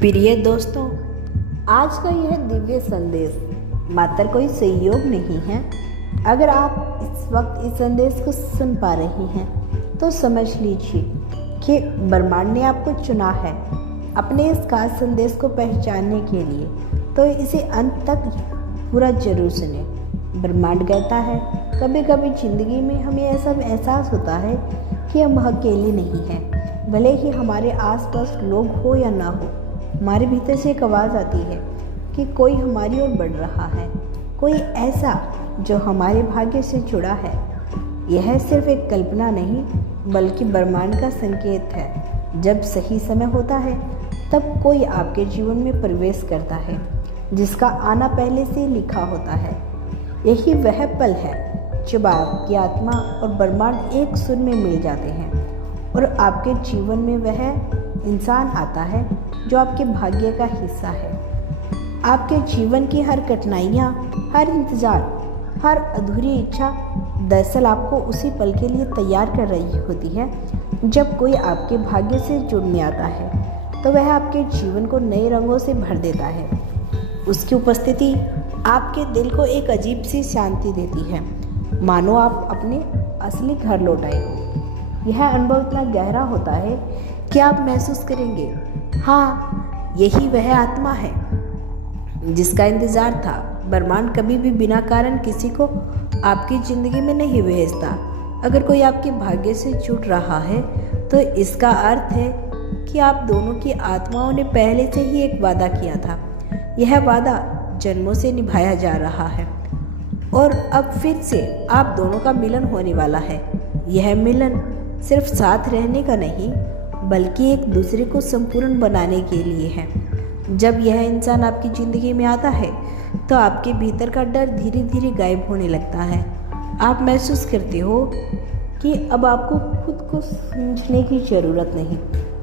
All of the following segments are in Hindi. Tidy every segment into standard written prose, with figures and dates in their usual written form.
प्रिय दोस्तों, आज का यह दिव्य संदेश मात्र कोई सहयोग नहीं है। अगर आप इस वक्त इस संदेश को सुन पा रहे हैं तो समझ लीजिए कि ब्रह्मांड ने आपको चुना है अपने इस खास संदेश को पहचानने के लिए। तो इसे अंत तक पूरा जरूर सुने। ब्रह्मांड कहता है, कभी कभी जिंदगी में हमें ऐसा एहसास होता है कि हम अकेले नहीं हैं। भले ही हमारे आसपास लोग हो या ना हो, हमारे भीतर से एक आवाज़ आती है कि कोई हमारी ओर बढ़ रहा है, कोई ऐसा जो हमारे भाग्य से जुड़ा है। यह सिर्फ एक कल्पना नहीं बल्कि ब्रह्मांड का संकेत है। जब सही समय होता है तब कोई आपके जीवन में प्रवेश करता है जिसका आना पहले से लिखा होता है। यही वह पल है जब आपकी आत्मा और ब्रह्मांड एक सुर में मिल जाते हैं और आपके जीवन में वह इंसान आता है जो आपके भाग्य का हिस्सा है। आपके जीवन की हर कठिनाइयाँ, हर इंतज़ार, हर अधूरी इच्छा दरअसल आपको उसी पल के लिए तैयार कर रही होती है। जब कोई आपके भाग्य से जुड़ने आता है तो वह आपके जीवन को नए रंगों से भर देता है। उसकी उपस्थिति आपके दिल को एक अजीब सी शांति देती है, मानो आप अपने असली घर लौट आए हो। यह अनुभव इतना गहरा होता है कि आप महसूस करेंगे, हाँ, यही वह आत्मा है जिसका इंतज़ार था। ब्रह्मांड कभी भी बिना कारण किसी को आपकी ज़िंदगी में नहीं भेजता। अगर कोई आपके भाग्य से जुड़ रहा है तो इसका अर्थ है कि आप दोनों की आत्माओं ने पहले से ही एक वादा किया था। यह वादा जन्मों से निभाया जा रहा है और अब फिर से आप दोनों का मिलन होने वाला है। यह मिलन सिर्फ साथ रहने का नहीं बल्कि एक दूसरे को संपूर्ण बनाने के लिए है। जब यह इंसान आपकी ज़िंदगी में आता है तो आपके भीतर का डर धीरे धीरे गायब होने लगता है। आप महसूस करते हो कि अब आपको खुद को समझने की ज़रूरत नहीं।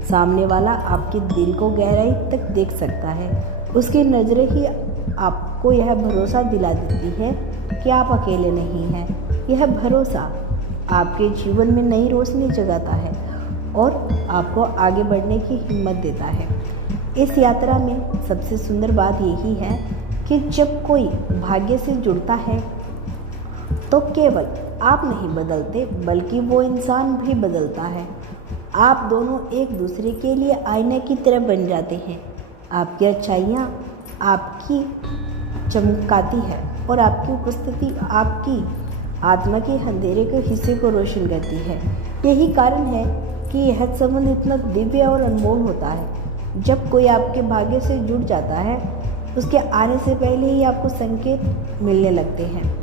सामने वाला आपके दिल को गहराई तक देख सकता है। उसकी नज़रें ही आपको यह भरोसा दिला देती है कि आप अकेले नहीं हैं। यह भरोसा आपके जीवन में नई रोशनी जगाता है और आपको आगे बढ़ने की हिम्मत देता है। इस यात्रा में सबसे सुंदर बात यही है कि जब कोई भाग्य से जुड़ता है तो केवल आप नहीं बदलते बल्कि वो इंसान भी बदलता है। आप दोनों एक दूसरे के लिए आईने की तरह बन जाते हैं। आपकी अच्छाइयाँ आपकी चमकाती है और आपकी उपस्थिति आपकी आत्मा के अंधेरे के हिस्से को रोशन करती है। यही कारण है कि यह संबंध इतना दिव्य और अनमोल होता है। जब कोई आपके भाग्य से जुड़ जाता है उसके आने से पहले ही आपको संकेत मिलने लगते हैं।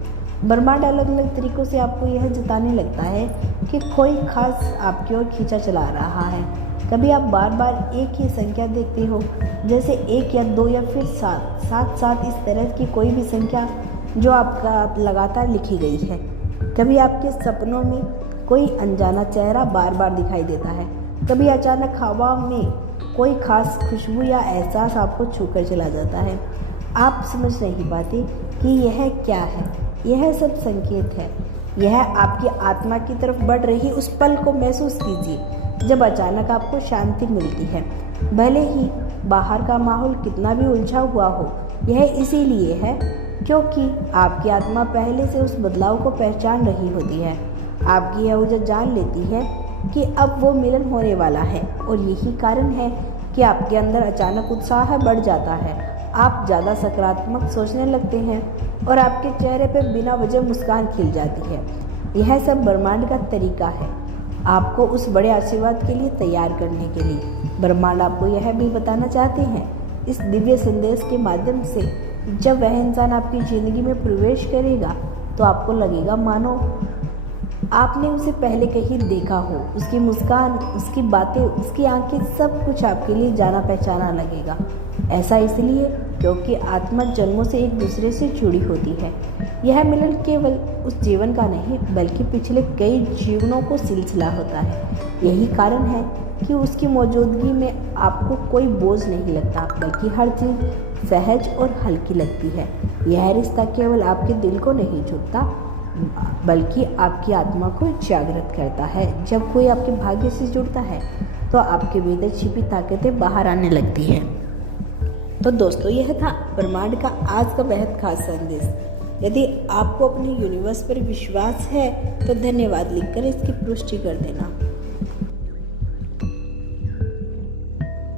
ब्रह्मांड अलग अलग तरीक़ों से आपको यह जताने लगता है कि कोई खास आपकी ओर खींचा चला रहा है। कभी आप बार बार एक ही संख्या देखते हो, जैसे 1 या 2 या फिर 7 साथ साथ इस तरह की कोई भी संख्या जो आपका लगातार लिखी गई है। कभी आपके सपनों में कोई अनजाना चेहरा बार बार दिखाई देता है। कभी अचानक हवा में कोई खास खुशबू या एहसास आपको छूकर चला जाता है। आप समझ नहीं पाते कि यह क्या है। यह सब संकेत है। यह आपकी आत्मा की तरफ बढ़ रही उस पल को महसूस कीजिए जब अचानक आपको शांति मिलती है। भले ही बाहर का माहौल कितना भी उलझा हुआ हो, यह इसीलिए है क्योंकि आपकी आत्मा पहले से उस बदलाव को पहचान रही होती है। आपकी यह ऊर्जा जान लेती है कि अब वो मिलन होने वाला है और यही कारण है कि आपके अंदर अचानक उत्साह बढ़ जाता है। आप ज़्यादा सकारात्मक सोचने लगते हैं और आपके चेहरे पर बिना वजह मुस्कान खिल जाती है। यह सब ब्रह्मांड का तरीका है आपको उस बड़े आशीर्वाद के लिए तैयार करने के लिए। ब्रह्मांड आपको यह भी बताना चाहते हैं इस दिव्य संदेश के माध्यम से, जब वह इंसान आपकी ज़िंदगी में प्रवेश करेगा तो आपको लगेगा मानो आपने उसे पहले कहीं देखा हो। उसकी मुस्कान, उसकी बातें, उसकी आंखें, सब कुछ आपके लिए जाना पहचाना लगेगा। ऐसा इसलिए क्योंकि आत्मा जन्मों से एक दूसरे से जुड़ी होती है। यह मिलन केवल उस जीवन का नहीं बल्कि पिछले कई जीवनों को सिलसिला होता है। यही कारण है कि उसकी मौजूदगी में आपको कोई बोझ नहीं लगता बल्कि हर चीज़ सहज और हल्की लगती है। यह रिश्ता केवल आपके दिल को नहीं जोड़ता बल्कि आपकी आत्मा को जागृत करता है। जब कोई आपके भाग्य से जुड़ता है तो आपके भीतर छिपी ताकतें बाहर आने लगती हैं। तो दोस्तों, यह था ब्रह्मांड का आज का बेहद खास संदेश। यदि आपको अपने यूनिवर्स पर विश्वास है तो धन्यवाद लिखकर इसकी पुष्टि कर देना।